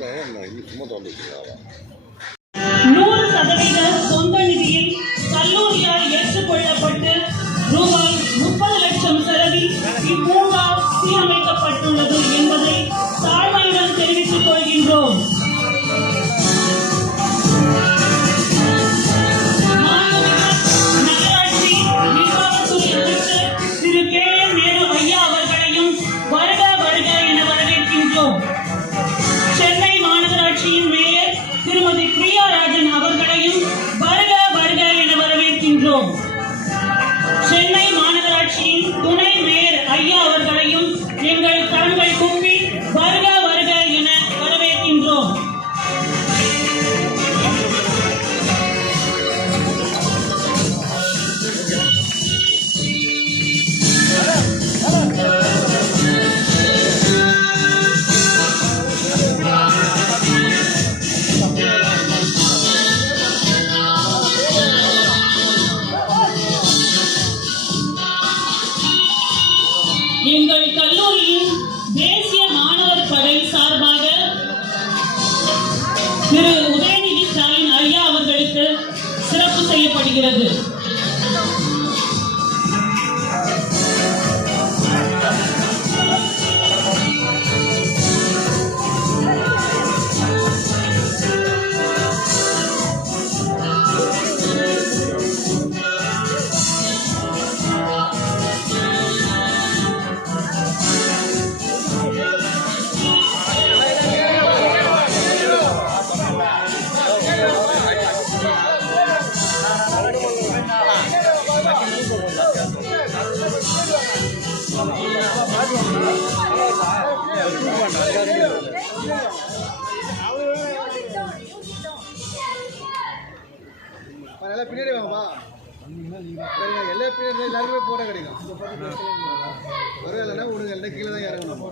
100% சொந்த நிதியில் கல்லூரியால் ஏற்றுக்கொள்ளப்பட்டு ரூபாய் 30 லட்சம் செலவில் இப்பூங்கா சீரமைக்கப்பட்டுள்ளது என்பதை தாழ்மையுடன் தெரிவித்துக் கொள்கின்றோம். நகராட்சி நிர்வாகத்துறை அமைச்சர் திரு K.N. நேரு ஐயா அவர்களையும் வருக வருக என வரவேற்கின்றோம். சென்னை மாநகராட்சியின் மேயர் திருமதி பிரியா ராஜன் அவர்களையும் வருக வருக என வரவேற்கின்றோம். சென்னை மாநகராட்சியின் துணை மேயர் ஐயா அவர்களையும் எங்கள் கரங்கள் கூப்பி வருக வருக என வரவேற்கின்றோம். எங்கள் கல்லூரியின் தேசிய மாணவர் படை சார்பாக திரு உதயநிதி ஸ்டாலின் ஐயா அவர்களுக்கு சிறப்பு செய்யப்படுகிறது. பின்னாடி வாங்கப்பா, எல்லா பின்னாடி எல்லாருக்குமே போட்டோ கிடைக்கும். வரவில்லைன்னா விடுங்க, எல்லாம் கீழே தான் இறங்கணும்.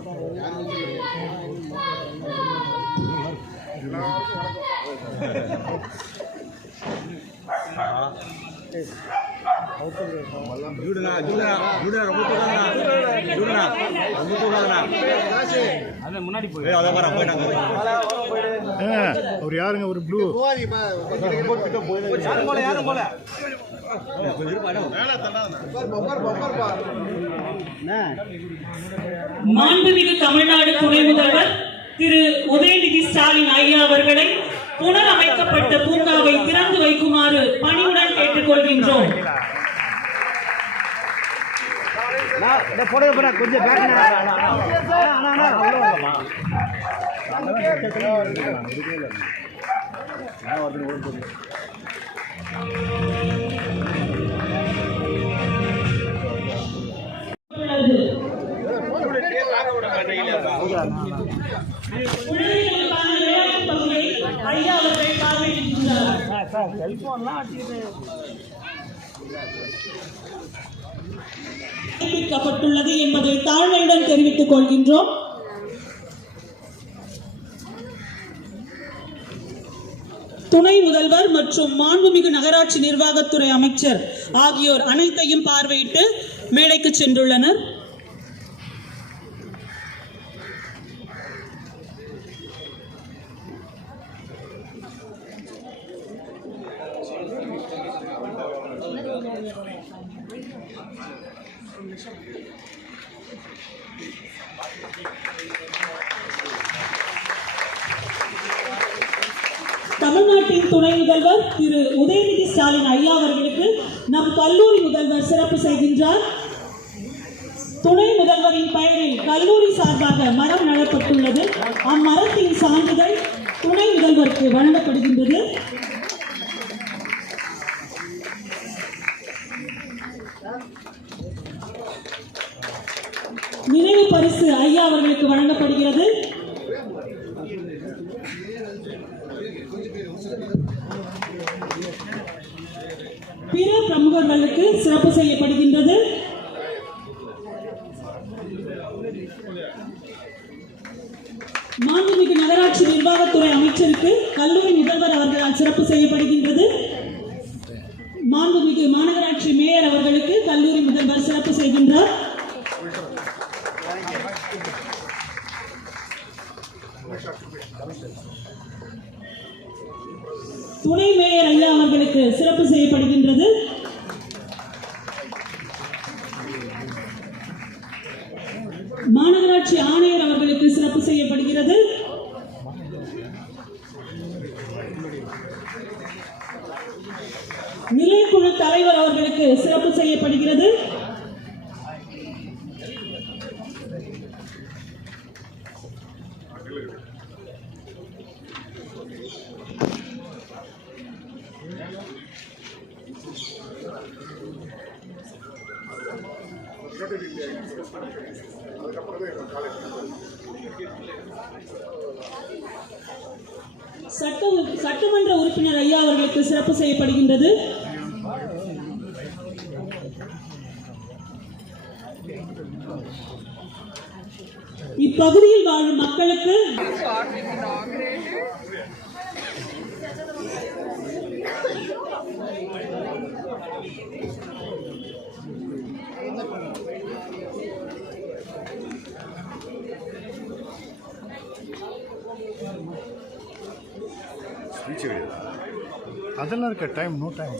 அவர் யாருங்க? ஒரு ப்ளூ மாண்புமிகு தமிழ்நாடு துணை முதல்வர் திரு உதயநிதி ஸ்டாலின் ஐயா அவர்களை புனரமைக்கப்பட்ட பூங்காவை திறந்து வைக்குமாறு பணிவுடன் கேட்டுக்கொள்கின்றோம். கொஞ்சம் ஐயா அவர்கள் பார்வையிடுகின்றார். தெரிவிக்கப்பட்டுள்ளது என்பதை தாழ்மையுடன் தெரிவித்துக் கொள்கின்றோம். துணை முதல்வர் மற்றும் மாண்புமிகு நகராட்சி நிர்வாகத்துறை அமைச்சர் ஆகியோர் அனைத்தையும் பார்வையிட்டு மேடைக்கு சென்றுள்ளனர். தமிழ்நாட்டின் துணை முதல்வர் திரு உதயநிதி ஸ்டாலின் ஐயா அவர்களுக்கு நம் கல்லூரி முதல்வர் சிறப்பு செய்கின்றார். துணை முதல்வரின் பெயரில் கல்லூரி சார்பாக மரம் நடப்பட்டுள்ளது. அம்மரத்தின் சான்றிதழ் துணை முதல்வருக்கு வழங்கப்படுகின்றது. நினைவு பரிசு ஐயா அவர்களுக்கு வழங்கப்படுகிறது. பிற பிரமுகர்களுக்கு சிறப்பு செய்யப்படுகின்றது. மாண்புமிகு நகராட்சி நிர்வாகத்துறை அமைச்சருக்கு கல்லூரி முதல்வர் அவர்களால் சிறப்பு செய்யப்படுகின்றது. மாண்புமிகு மாநகராட்சி மேயர் அவர்களுக்கு கல்லூரி முதல்வர் சிறப்பு செய்கின்றார். Gracias. துணை மேயர் ஐயா அவர்களுக்கு சிறப்பு செய்யப்படுகின்றது. மாநகராட்சி ஆணையர் அவர்களுக்கு சிறப்பு செய்யப்படுகிறது. நிலைக்குழு தலைவர் அவர்களுக்கு சிறப்பு செய்யப்படுகிறது. சட்டமன்ற உறுப்பினர் ஐயா அவர்களுக்கு சிறப்பு செய்யப்படுகின்றது. இப்பகுதியில் வாழும் மக்களுக்கு அதெல்லாம் இருக்க டைம் நோ டைம்.